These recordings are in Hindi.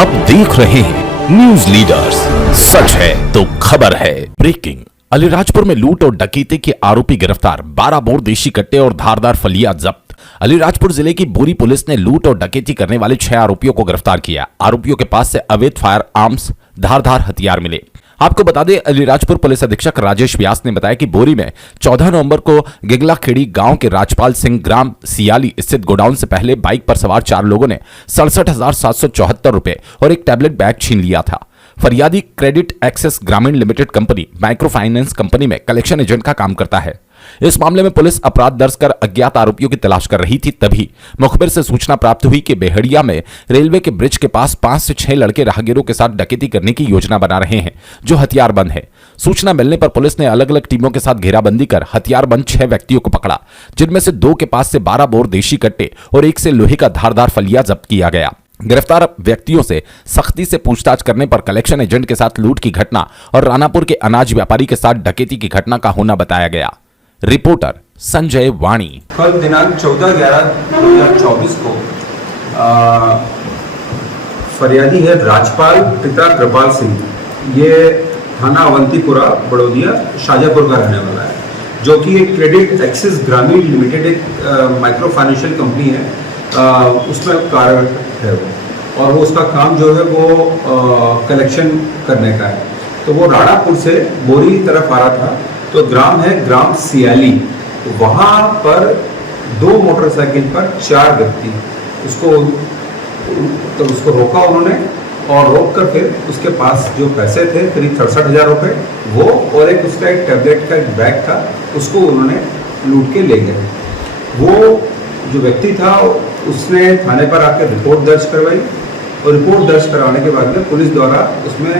आप देख रहे हैं न्यूज लीडर्स, सच है तो खबर है। ब्रेकिंग, अलीराजपुर में लूट और डकैती के आरोपी गिरफ्तार, 12 बोर देशी कट्टे और धारदार फलिया जब्त। अलीराजपुर जिले की बोरी पुलिस ने लूट और डकैती करने वाले 6 आरोपियों को गिरफ्तार किया। आरोपियों के पास से अवैध फायर आर्म्स, धारदार हथियार मिले। आपको बता दें, अलीराजपुर पुलिस अधीक्षक राजेश व्यास ने बताया कि बोरी में 14 नवंबर को गिगलाखेड़ी गांव के राजपाल सिंह ग्राम सियाली स्थित गोडाउन से पहले बाइक पर सवार 4 लोगों ने 67,774 रुपए और एक टैबलेट बैग छीन लिया था। फरियादी क्रेडिट एक्सेस ग्रामीण limited company micro finance company में कलेक्शन एजेंट का काम करता है। इस मामले में पुलिस अपराध दर्ज कर अज्ञात आरोपियों की तलाश कर रही थी, तभी मुखबिर से सूचना प्राप्त हुई कि बेहड़िया में रेलवे के ब्रिज के पास 5 से 6 लड़के राहगीरों के साथ डकैती करने की योजना बना रहे हैं, जो हथियारबंद है। सूचना मिलने पर पुलिस ने अलग अलग टीमों के साथ घेराबंदी कर हथियारबंद 6 व्यक्तियों को पकड़ा, जिनमें से 2 के पास से 12 बोर देशी कट्टे और 1 से लोहे का धारदार फलिया जब्त किया गया। गिरफ्तार व्यक्तियों से सख्ती से पूछताछ करने पर कलेक्शन एजेंट के साथ लूट की घटना और रानापुर के अनाज व्यापारी के साथ डकैती की घटना का होना बताया गया। रिपोर्टर संजय वाणी। कल दिनांक 14/11/2024 को फरियादी है राजपाल पिता कृपाल सिंह, ये थाना अवंतीपुरा बड़ौदिया शाजापुर का रहने वाला है, जो कि एक क्रेडिट एक्सिस ग्रामीण लिमिटेड एक माइक्रो फाइनेंशियल कंपनी है, उसमें कार्यरत है वो, और वो उसका काम जो है वो कलेक्शन करने का है। तो वो राणापुर से बोरी तरफ आ रहा था, तो ग्राम है ग्राम सियाली, तो वहाँ पर 2 मोटरसाइकिल पर 4 व्यक्ति उसको रोका उन्होंने, और रोक कर फिर उसके पास जो पैसे थे करीब 67,000 रुपये वो, और एक उसका एक टैबलेट का एक बैग था, उसको उन्होंने लूट के ले गए। वो जो व्यक्ति था उसने थाने पर आकर रिपोर्ट दर्ज करवाई, और रिपोर्ट दर्ज कराने के बाद में पुलिस द्वारा उसमें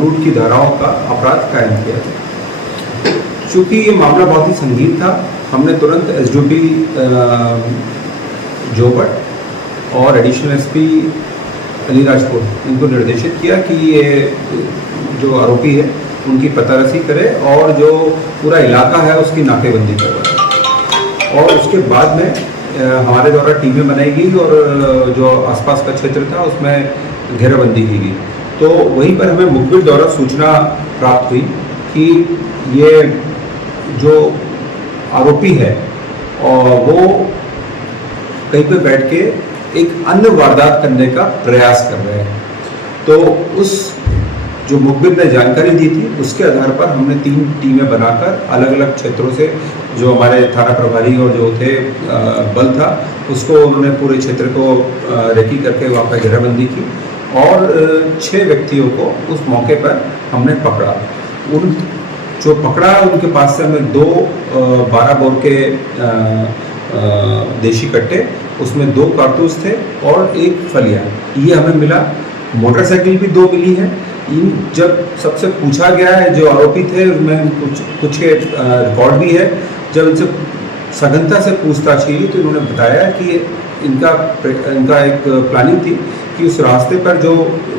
लूट की धाराओं का अपराध कायम किया। चूँकि ये मामला बहुत ही संगीन था, हमने तुरंत एसडीओपी जोबट और एडिशनल एसपी अलीराजपुर इनको निर्देशित किया कि ये जो आरोपी है उनकी पतारसी करे और जो पूरा इलाका है उसकी नाकेबंदी करवाए। और उसके बाद में हमारे द्वारा टीमें बनाई गई और जो आसपास का क्षेत्र था उसमें घेराबंदी की गई। तो वहीं पर हमें मुखबिर द्वारा सूचना प्राप्त हुई कि ये जो आरोपी है और वो कहीं पे बैठ के एक अन्य वारदात करने का प्रयास कर रहे हैं। तो उस जो मुखबिर ने जानकारी दी थी उसके आधार पर हमने 3 टीमें बनाकर अलग अलग क्षेत्रों से जो हमारे थाना प्रभारी और जो थे बल था, उसको उन्होंने पूरे क्षेत्र को रेकी करके वहाँ पर घेराबंदी की, और 6 व्यक्तियों को उस मौके पर हमने पकड़ा। उन जो पकड़ा उनके पास से हमें 2 12 बोर के देशी कट्टे, उसमें 2 कारतूस थे और 1 फलिया, ये हमें मिला। मोटरसाइकिल भी 2 मिली है। इन जब सबसे पूछा गया है, जो आरोपी थे उनमें कुछ के रिकॉर्ड भी है, जब इनसे सघनता से पूछताछ की तो इन्होंने बताया कि इनका एक प्लानिंग थी कि उस रास्ते पर जो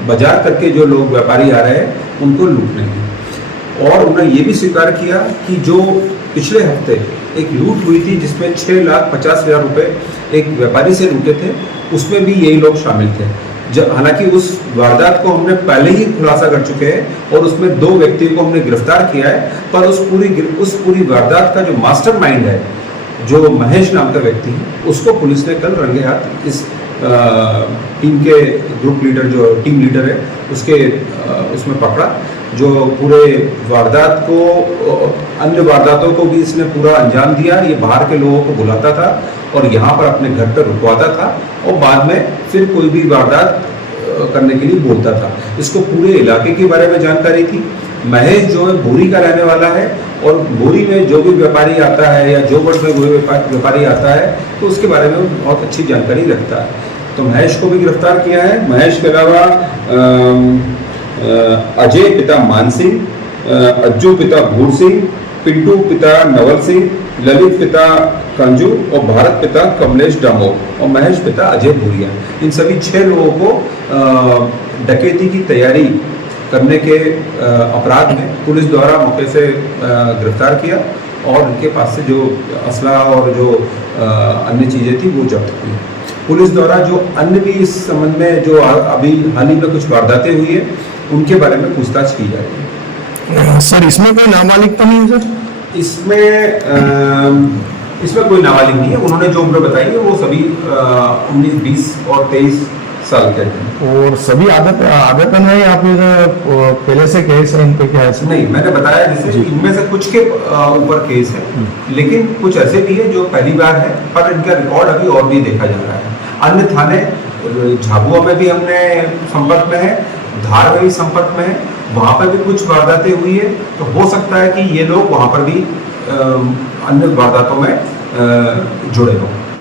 बाजार करके जो लोग व्यापारी आ रहे हैं उनको लूटने की। और उन्होंने ये भी स्वीकार किया कि जो पिछले हफ्ते एक लूट हुई थी जिसमें 6,50,000 रुपये एक व्यापारी से लूटे थे, उसमें भी यही लोग शामिल थे। हालांकि उस वारदात को हमने पहले ही खुलासा कर चुके हैं और उसमें 2 व्यक्तियों को हमने गिरफ्तार किया है, पर उस पूरी वारदात का जो मास्टरमाइंड है, जो महेश नाम का व्यक्ति है, उसको पुलिस ने कल रंगे हाथ इस टीम के ग्रुप लीडर जो टीम लीडर है उसमें पकड़ा, जो पूरे वारदात को अन्य वारदातों को भी इसने पूरा अंजाम दिया। ये बाहर के लोगों को बुलाता था और यहाँ पर अपने घर पर रुकवाता था और बाद में फिर कोई भी वारदात करने के लिए बोलता था। इसको पूरे इलाके के बारे में जानकारी थी। महेश जो है बोरी का रहने वाला है, और बोरी में जो भी व्यापारी आता है या जो वर्ष में कोई व्यापारी आता है तो उसके बारे में बहुत अच्छी जानकारी रखता है। तो महेश को भी गिरफ्तार किया है। महेश के अलावा अजय पिता मान सिंह, अज्जू पिता भूर सिंह, पिंटू पिता नवल सिंह, ललित पिता कंजू और भारत पिता कमलेश डामोर और महेश पिता अजय भूरिया, इन सभी 6 लोगों को डकैती की तैयारी करने के अपराध में पुलिस द्वारा मौके से गिरफ्तार किया, और उनके पास से जो असला और जो अन्य चीज़ें थी वो जब्त हुई। पुलिस द्वारा जो अन्य भी इस संबंध में जो अभी हाल ही में कुछ वारदातें हुई है उनके बारे में पूछताछ की जा रही है। सर इसमें कोई नाबालिग तो नहीं है सर? इसमें कोई नाबालिग नहीं है। उन्होंने जो उम्र बताई है वो सभी 19, 20 और 23 साल के हैं। और सभी आदतन है या फिर पहले से केस है इन पे, क्या है? नहीं, मैंने बताया जैसे इनमें से कुछ के ऊपर केस है, लेकिन कुछ ऐसे भी है जो पहली बार है, पर इनका रिकॉर्ड अभी और भी देखा जा रहा है। अन्य थाने झाबुआ में भी हमने संपर्क में है, धार में भी संपर्क में है, वहाँ पर भी कुछ वारदातें हुई है, तो हो सकता है कि ये लोग वहाँ पर भी अन्य वारदातों में जुड़े हों।